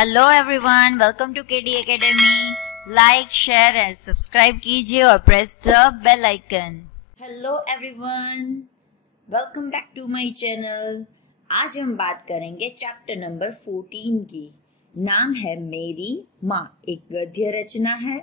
Hello everyone, welcome to KD academy. Like, share and subscribe कीजिए और press the bell icon. Hello everyone, welcome back to my channel. आज हम बात करेंगे chapter number 14 की। नाम है मेरी माँ। एक गद्य रचना है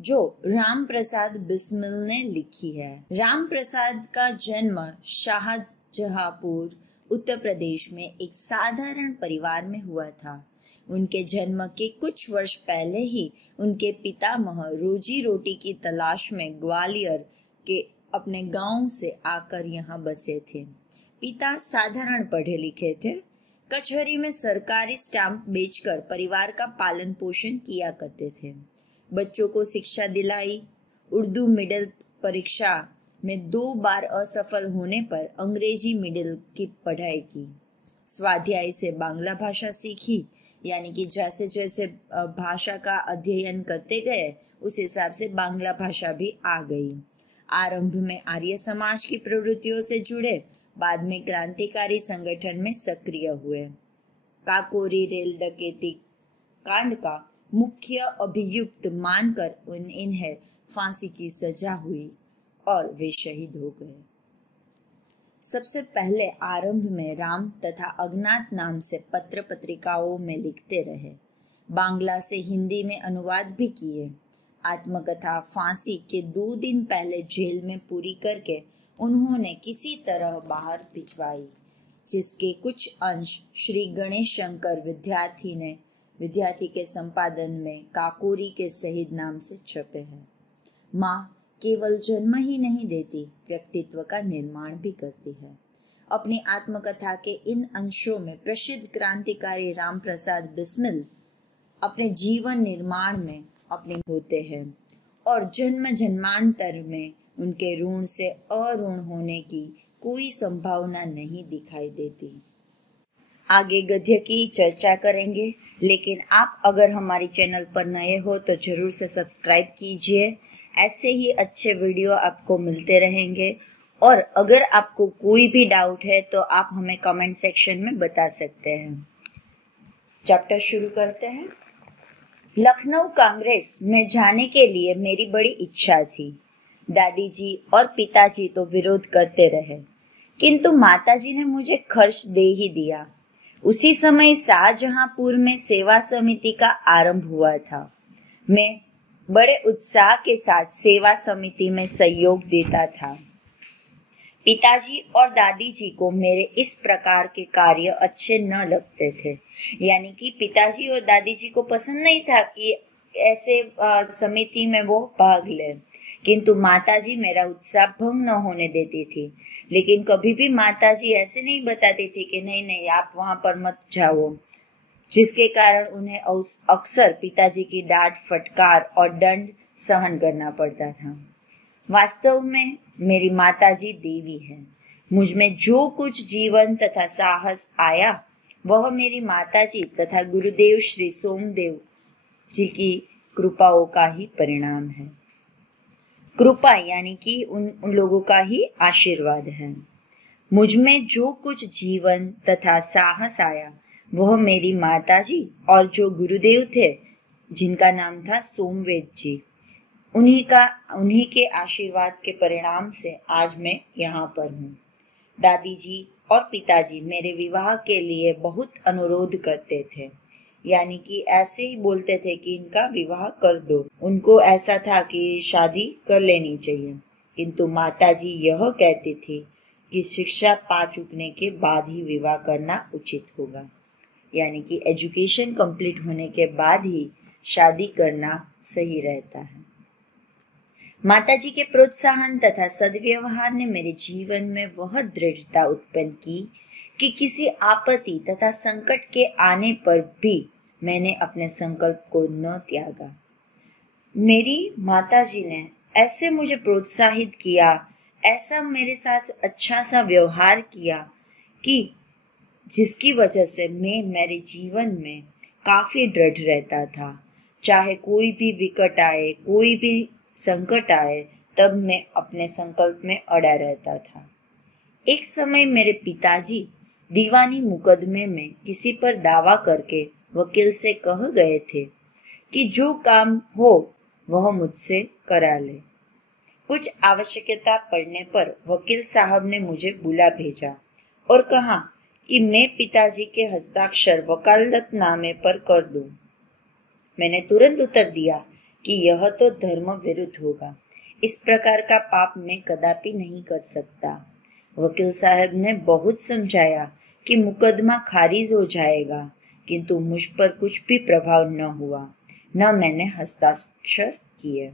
जो राम प्रसाद बिस्मिल ने लिखी है। राम प्रसाद का जन्म शाहजहांपुर उत्तर प्रदेश में एक साधारण परिवार में हुआ था। उनके जन्म के कुछ वर्ष पहले ही उनके पितामह रोजी रोटी की तलाश में ग्वालियर के अपने गांव से आकर यहाँ बसे थे। पिता साधारण पढ़े लिखे थे। कचहरी में सरकारी स्टैंप बेचकर परिवार का पालन पोषण किया करते थे। बच्चों को शिक्षा दिलाई। उर्दू मिडिल परीक्षा में 2 बार असफल होने पर अंग्रेजी मिडिल की पढ़ाई की। स्वाध्याय से बांग्ला भाषा सीखी, यानी कि जैसे जैसे भाषा का अध्ययन करते गए उस हिसाब से बांग्ला भाषा भी आ गई। आरंभ में आर्य समाज की प्रवृत्तियों से जुड़े, बाद में क्रांतिकारी संगठन में सक्रिय हुए। काकोरी रेल डकैती कांड का मुख्य अभियुक्त मानकर इन्हें फांसी की सजा हुई और वे शहीद हो गए। सबसे पहले आरंभ में राम तथा अज्ञात नाम से पत्र पत्रिकाओं में लिखते रहे। बांग्ला से हिंदी में अनुवाद भी किए। आत्मकथा फांसी के 2 दिन पहले जेल में पूरी करके उन्होंने किसी तरह बाहर भिजवाई, जिसके कुछ अंश श्री गणेश शंकर विद्यार्थी के संपादन में काकोरी के शहीद नाम से छपे हैं। माँ केवल जन्म ही नहीं देती, व्यक्तित्व का निर्माण भी करती है। अपनी आत्मकथा के इन अंशों में प्रसिद्ध क्रांतिकारी राम प्रसाद बिस्मिल अपने जीवन निर्माण में अपने होते हैं और जन्म जन्मांतर में उनके ऋण से अऋण होने की कोई संभावना नहीं दिखाई देती। आगे गद्य की चर्चा करेंगे, लेकिन आप अगर हमारी चैनल पर नए हो तो जरूर से सब्सक्राइब कीजिए। ऐसे ही अच्छे वीडियो आपको मिलते रहेंगे और अगर आपको कोई भी डाउट है तो आप हमें कमेंट सेक्शन में बता सकते हैं। चैप्टर शुरू करते हैं। लखनऊ कांग्रेस में जाने के लिए मेरी बड़ी इच्छा थी। दादी जी और पिताजी तो विरोध करते रहे, किंतु माताजी ने मुझे खर्च दे ही दिया। उसी समय शाहजहांपुर में सेवा समिति का आरंभ हुआ था। मैं बड़े उत्साह के साथ सेवा समिति में सहयोग देता था। पिताजी और दादी जी को मेरे इस प्रकार के कार्य अच्छे न लगते थे, यानी कि पिताजी और दादी जी को पसंद नहीं था कि ऐसे समिति में वो भाग ले, किंतु माताजी मेरा उत्साह भंग न होने देती थी। लेकिन कभी भी माताजी ऐसे नहीं बताती थी कि नहीं नहीं आप वहां पर मत जाओ, जिसके कारण उन्हें अक्सर पिताजी की डांट, फटकार और दंड सहन करना पड़ता था। वास्तव में मेरी माताजी देवी है। मुझ में जो कुछ जीवन तथा साहस आया वह मेरी माताजी तथा गुरुदेव श्री सोमदेव जी की कृपाओं का ही परिणाम है। कृपा यानी कि उन लोगों का ही आशीर्वाद है। मुझ में जो कुछ जीवन तथा साहस आया वह मेरी माताजी और जो गुरुदेव थे जिनका नाम था सोमवेद जी, उन्हीं के आशीर्वाद के परिणाम से आज मैं यहाँ पर हूँ। दादी जी और पिताजी मेरे विवाह के लिए बहुत अनुरोध करते थे, यानी कि ऐसे ही बोलते थे कि इनका विवाह कर दो। उनको ऐसा था कि शादी कर लेनी चाहिए, किंतु माताजी यह कहती थी कि शिक्षा पा चुकने के बाद ही विवाह करना उचित होगा, यानी कि एजुकेशन कंप्लीट होने के बाद ही शादी करना सही रहता है। माताजी के प्रोत्साहन तथा सद्व्यवहार ने मेरे जीवन में वह दृढ़ता उत्पन्न की कि किसी आपत्ति तथा संकट के आने पर भी मैंने अपने संकल्प को न त्यागा। मेरी माताजी ने ऐसे मुझे प्रोत्साहित किया, ऐसा मेरे साथ अच्छा सा व्यवहार किया कि जिसकी वजह से मैं मेरे जीवन में काफी दृढ़ रहता था। चाहे कोई भी विकट आए, कोई भी संकट आए, तब मैं अपने संकल्प में अड़ा रहता था। एक समय मेरे पिताजी दीवानी मुकदमे में किसी पर दावा करके वकील से कह गए थे कि जो काम हो वह मुझसे करा ले। कुछ आवश्यकता पड़ने पर वकील साहब ने मुझे बुला भेजा और कहा कि मैं पिताजी के हस्ताक्षर वकालतनामे पर कर दूं। मैंने तुरंत उत्तर दिया कि यह तो धर्म विरुद्ध होगा, इस प्रकार का पाप मैं कदापि नहीं कर सकता। वकील साहब ने बहुत समझाया कि मुकदमा खारिज हो जाएगा, किंतु मुझ पर कुछ भी प्रभाव न हुआ, न मैंने हस्ताक्षर किए।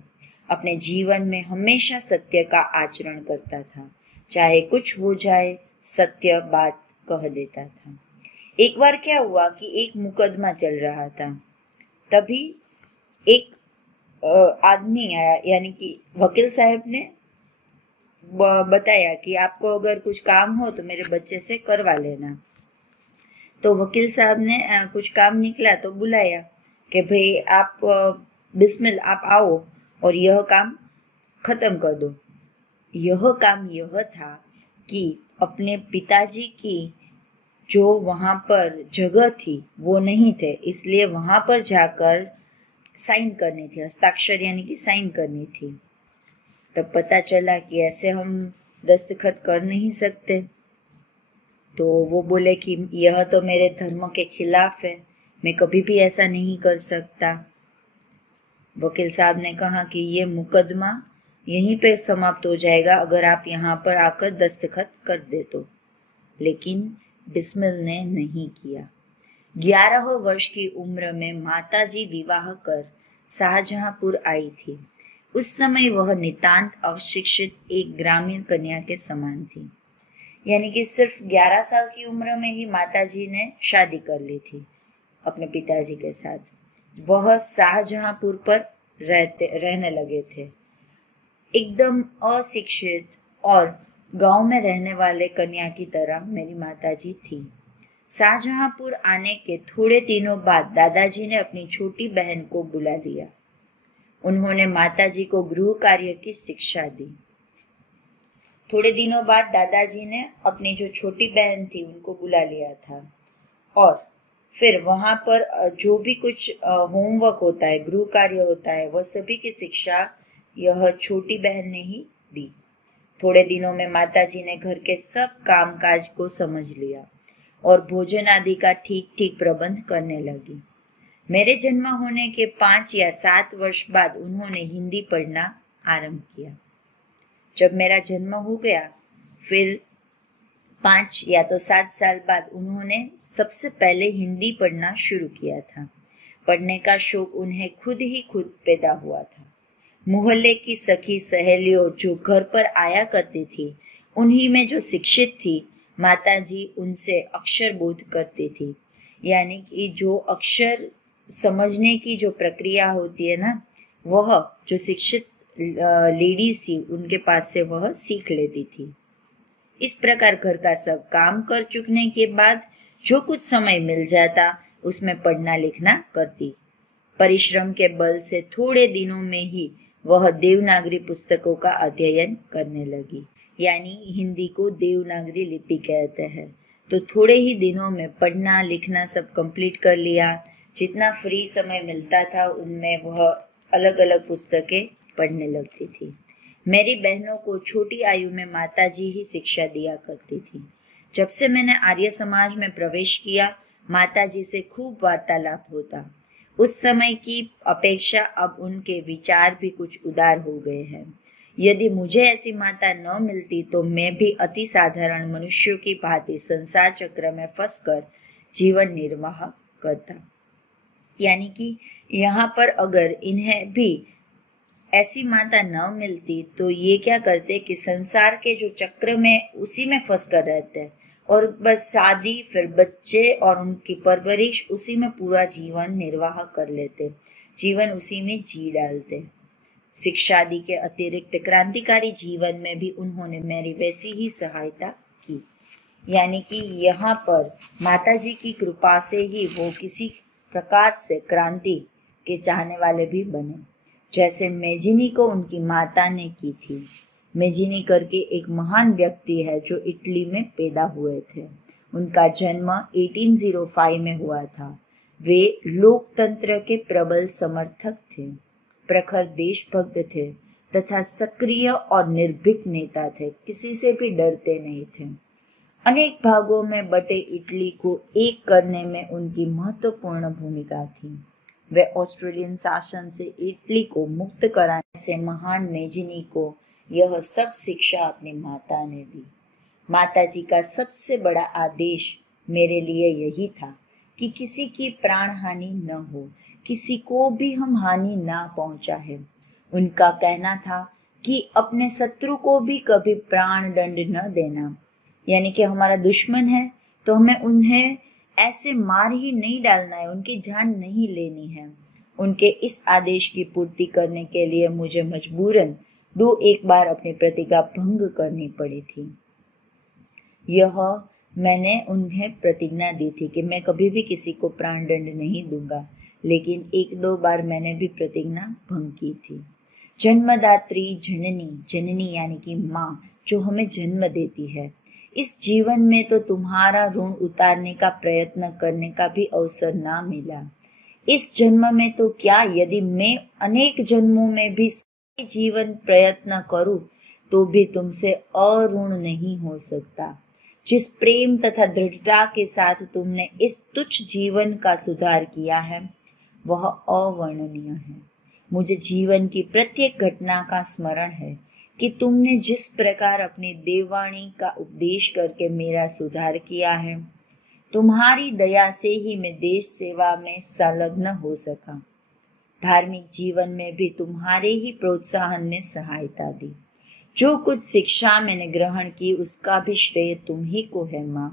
अपने जीवन में हमेशा सत्य का आचरण करता था, चाहे कुछ हो जाए सत्य बात कह देता था। एक बार क्या हुआ कि एक मुकदमा चल रहा था, तभी एक आदमी आया, यानी कि वकील साहब ने बताया कि आपको अगर कुछ काम हो तो मेरे बच्चे से करवा लेना। तो वकील साहब ने कुछ काम निकला तो बुलाया कि भाई आप बिस्मिल आप आओ और यह काम खत्म कर दो। यह काम यह था कि अपने पिताजी की जो वहाँ पर जगह थी वो नहीं थे, इसलिए वहाँ पर जाकर साइन करनी थी, हस्ताक्षर यानी कि साइन करनी थी। तब पता चला कि ऐसे हम दस्तखत कर नहीं सकते। तो वो बोले कि यह तो मेरे धर्म के खिलाफ है, मैं कभी भी ऐसा नहीं कर सकता। वकील साहब ने कहा कि ये मुकदमा यहीं पे समाप्त हो जाएगा अगर आप यहाँ पर आकर दस्तखत कर दे तो। लेकिन बिस्मिल ने नहीं किया। 11 वर्ष की उम्र में माताजी विवाह कर शाहजहांपुर आई थी। उस समय वह नितांत अशिक्षित एक ग्रामीण कन्या के समान थी, यानी कि सिर्फ 11 साल की उम्र में ही माताजी ने शादी कर ली थी अपने पिताजी के साथ। वह शाहजहांपुर पर रहने लगे थे। एकदम अशिक्षित और गांव में रहने वाले कन्या की तरह मेरी माताजी थी। शाहजहांपुर आने के थोड़े दिनों बाद दादाजी ने अपनी छोटी बहन को बुला लिया। उन्होंने माताजी को गृह कार्य की शिक्षा दी। थोड़े दिनों बाद दादाजी ने अपनी जो छोटी बहन थी उनको बुला लिया था और फिर वहां पर जो भी कुछ होमवर्क होता है, गृह कार्य होता है, वह सभी की शिक्षा यह छोटी बहन ने ही दी। थोड़े दिनों में माताजी ने घर के सब कामकाज को समझ लिया और भोजन आदि का ठीक ठीक प्रबंध करने लगी। मेरे जन्म होने के 5 या 7 वर्ष बाद उन्होंने हिंदी पढ़ना आरंभ किया। जब मेरा जन्म हो गया फिर 5 या तो 7 साल बाद उन्होंने सबसे पहले हिंदी पढ़ना शुरू किया था। पढ़ने का शौक उन्हें खुद पैदा हुआ था। मोहल्ले की सखी सहेलियों जो घर पर आया करती थी, उन्हीं में जो शिक्षित थी, माताजी उनसे अक्षर बोध करती थी, यानी कि जो अक्षर समझने की जो प्रक्रिया होती है ना, वह जो शिक्षित लेडीज थी उनके पास से वह सीख लेती थी। इस प्रकार घर का सब काम कर चुकने के बाद जो कुछ समय मिल जाता उसमें पढ़ना लिखना करती। परिश्रम के बल से थोड़े दिनों में ही वह देवनागरी पुस्तकों का अध्ययन करने लगी, यानी हिंदी को देवनागरी लिपि कहते हैं। तो थोड़े ही दिनों में पढ़ना लिखना सब कंप्लीट कर लिया। जितना फ्री समय मिलता था उनमें वह अलग अलग पुस्तकें पढ़ने लगती थी। मेरी बहनों को छोटी आयु में माताजी ही शिक्षा दिया करती थी। जब से मैंने आर्य समाज में प्रवेश किया, माताजी से खूब वार्तालाप होता। उस समय की अपेक्षा अब उनके विचार भी कुछ उदार हो गए हैं। यदि मुझे ऐसी माता न मिलती तो मैं भी अति साधारण मनुष्यों की भांति संसार चक्र में फंसकर जीवन निर्वाह करता। यानी कि यहाँ पर अगर इन्हें भी ऐसी माता न मिलती तो ये क्या करते कि संसार के जो चक्र में उसी में फंस कर रहते और बस शादी फिर बच्चे और उनकी परवरिश उसी में पूरा जीवन निर्वाह कर लेते, जीवन उसी में जी डालते। शिक्षा आदि के अतिरिक्त क्रांतिकारी जीवन में भी उन्होंने मेरी वैसी ही सहायता की। यानी कि यहाँ पर माताजी की कृपा से ही वो किसी प्रकार से क्रांति के चाहने वाले भी बने, जैसे मेजिनी को उनकी माता ने की थी। मेजिनी करके एक महान व्यक्ति है जो इटली में पैदा हुए थे। उनका जन्म 1805 में हुआ था। वे लोकतंत्र के प्रबल समर्थक थे, प्रखर देशभक्त थे तथा सक्रिय और निर्भीक नेता थे, किसी से भी डरते नहीं थे। अनेक भागों में बटे इटली को एक करने में उनकी महत्वपूर्ण भूमिका थी। वे ऑस्ट्रेलियन शासन से इटली को मुक्त कराने से महान मेजिनी को यह सब शिक्षा अपनी माता ने दी। माताजी का सबसे बड़ा आदेश मेरे लिए यही था कि किसी की प्राण हानि न हो, किसी को भी हम हानि ना पहुंचाए। उनका कहना था कि अपने शत्रु को भी कभी प्राण दंड न देना, यानी कि हमारा दुश्मन है तो हमें उन्हें ऐसे मार ही नहीं डालना है, उनकी जान नहीं लेनी है। उनके इस आदेश की पूर्ति करने के लिए मुझे मजबूरन 2-1 बार अपनी प्रतिज्ञा भंग करनी पड़ी थी। यह मैंने उन्हें प्रतिज्ञा दी थी कि मैं कभी भी किसी को प्राण दंड नहीं दूंगा, लेकिन 1-2 बार मैंने भी प्रतिज्ञा भंग की थी। जन्मदात्री जननी, जननी यानी कि माँ जो हमें जन्म देती है, इस जीवन में तो तुम्हारा ऋण उतारने का प्रयत्न करने का भी अवसर ना मिला। इस जन्म में तो क्या, यदि मैं अनेक जन्मों में भी जीवन प्रयत्न करूं तो भी तुमसे अऋण नहीं हो सकता। जिस प्रेम तथा दृढ़ता के साथ तुमने इस तुच्छ जीवन का सुधार किया है वह अवर्णनीय है। मुझे जीवन की प्रत्येक घटना का स्मरण है कि तुमने जिस प्रकार अपनी देववाणी का उपदेश करके मेरा सुधार किया है। तुम्हारी दया से ही मैं देश सेवा में संलग्न हो सका। धार्मिक जीवन में भी तुम्हारे ही प्रोत्साहन ने सहायता दी। जो कुछ शिक्षा मैंने ग्रहण की उसका भी श्रेय तुम ही को है माँ।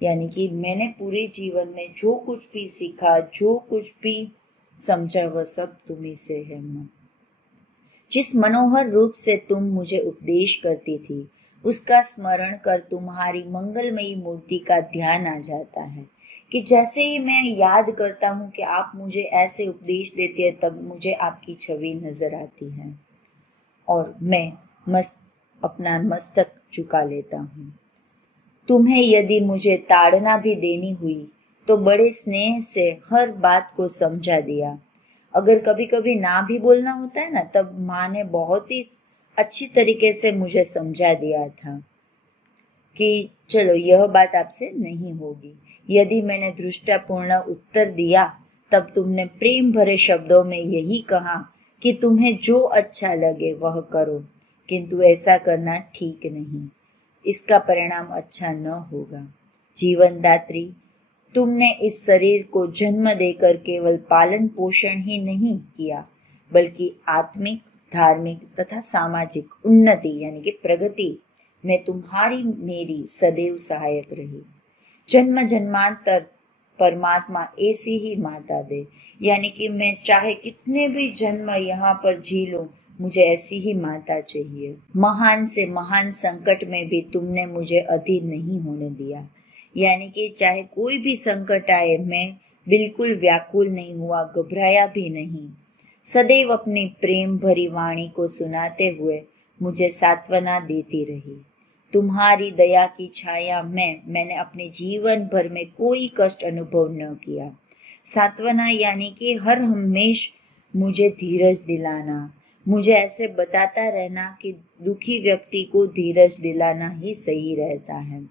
यानी कि मैंने पूरे जीवन में जो कुछ भी सीखा, जो कुछ भी समझा, वह सब तुम्ही से है माँ। जिस मनोहर रूप से तुम मुझे उपदेश करती थी उसका स्मरण कर तुम्हारी मंगलमयी मूर्ति का ध्यान आ जाता है कि जैसे ही मैं याद करता हूँ कि आप मुझे ऐसे उपदेश देती है, तब मुझे आपकी छवि नजर आती है और मैं अपना मस्तक झुका लेता हूँ। तुम्हें यदि मुझे ताड़ना भी देनी हुई तो बड़े स्नेह से हर बात को समझा दिया। अगर कभी कभी ना भी बोलना होता है ना, तब माँ ने बहुत ही अच्छी तरीके से मुझे समझा दिया था कि चलो यह बात आपसे नहीं होगी। यदि मैंने धृष्टापूर्ण उत्तर दिया तब तुमने प्रेम भरे शब्दों में यही कहा कि तुम्हें जो अच्छा लगे वह करो, किंतु ऐसा करना ठीक नहीं, इसका परिणाम अच्छा न होगा। जीवनदात्री, तुमने इस शरीर को जन्म देकर केवल पालन पोषण ही नहीं किया बल्कि आत्मिक, धार्मिक तथा सामाजिक उन्नति यानी कि प्रगति में तुम्हारी मेरी सदैव सहायक रही। जन्म जन्मांतर परमात्मा ऐसी ही माता दे, यानी कि मैं चाहे कितने भी जन्म यहाँ पर जी लूं, मुझे ऐसी ही माता चाहिए। महान से महान संकट में भी तुमने मुझे अधीर नहीं होने दिया, यानी कि चाहे कोई भी संकट आए मैं बिल्कुल व्याकुल नहीं हुआ, घबराया भी नहीं। सदैव अपनी प्रेम भरी वाणी को सुनाते हुए मुझे सांत्वना देती रही। तुम्हारी दया की छाया में मैंने अपने जीवन भर में कोई कष्ट अनुभव न किया। सांत्वना यानी कि हर हमेश मुझे धीरज दिलाना, मुझे ऐसे बताता रहना कि दुखी व्यक्ति को धीरज दिलाना ही सही रहता है।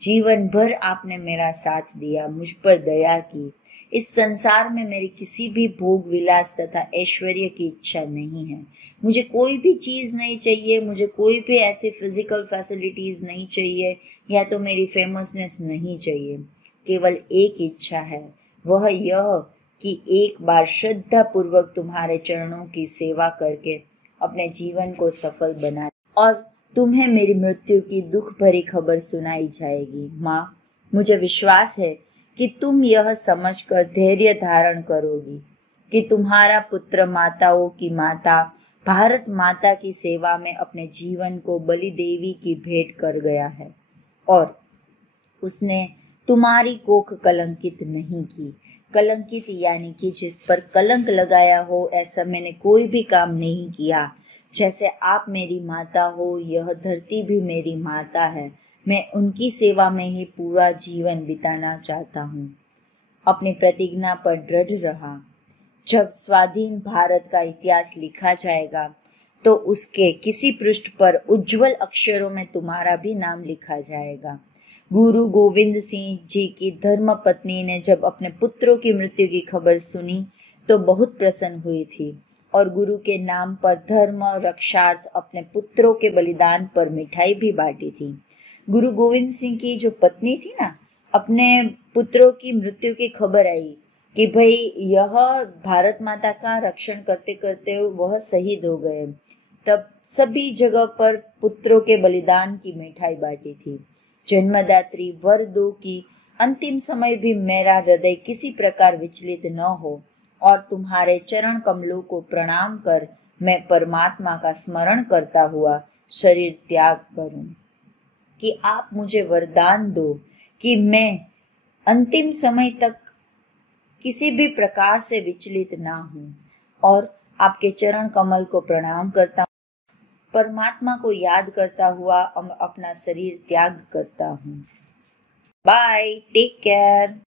जीवन भर आपने मेरा साथ दिया, मुझ पर दया की। इस संसार में मेरी किसी भी भोग विलास तथा ऐश्वर्य की इच्छा नहीं है। मुझे कोई भी चीज नहीं चाहिए, मुझे कोई भी ऐसी फिजिकल फैसिलिटीज नहीं चाहिए, या तो मेरी फेमसनेस नहीं चाहिए। केवल एक इच्छा है, वह यह कि एक बार श्रद्धा पूर्वक तुम्हारे चरणों की सेवा करके अपने जीवन को सफल बनाए और तुम्हें मेरी मृत्यु की दुख भरी खबर सुनाई जाएगी। माँ, मुझे विश्वास है कि तुम यह समझकर धैर्य धारण करोगी कि तुम्हारा पुत्र माताओं की माता, भारत माता की सेवा में अपने जीवन को बलि देवी की भेंट कर गया है और उसने तुम्हारी कोख कलंकित नहीं की। कलंकित यानी कि जिस पर कलंक लगाया हो, ऐसा मैंने कोई भी काम नहीं किया। जैसे आप मेरी माता हो, यह धरती भी मेरी माता है। मैं उनकी सेवा में ही पूरा जीवन बिताना चाहता हूँ। अपनी प्रतिज्ञा पर दृढ़ रहा। जब स्वाधीन भारत का इतिहास लिखा जाएगा तो उसके किसी पृष्ठ पर उज्जवल अक्षरों में तुम्हारा भी नाम लिखा जाएगा। गुरु गोविंद सिंह जी की धर्म पत्नी ने जब अपने पुत्रों की मृत्यु की खबर सुनी तो बहुत प्रसन्न हुई थी और गुरु के नाम पर धर्म रक्षार्थ अपने पुत्रों के बलिदान पर मिठाई भी बांटी थी। गुरु गोविंद सिंह की जो पत्नी थी ना, अपने पुत्रों की मृत्यु की खबर आई कि भाई यह भारत माता का रक्षण करते करते वह शहीद हो गए, तब सभी जगह पर पुत्रों के बलिदान की मिठाई बांटी थी। जन्मदात्री वर दो कि अंतिम समय भी मेरा हृदय किसी प्रकार विचलित न हो और तुम्हारे चरण कमलों को प्रणाम कर मैं परमात्मा का स्मरण करता हुआ शरीर त्याग करूं, कि आप मुझे वरदान दो कि मैं अंतिम समय तक किसी भी प्रकार से विचलित ना हूं और आपके चरण कमल को प्रणाम करता हूं, परमात्मा को याद करता हुआ अपना शरीर त्याग करता हूं। Bye, take care.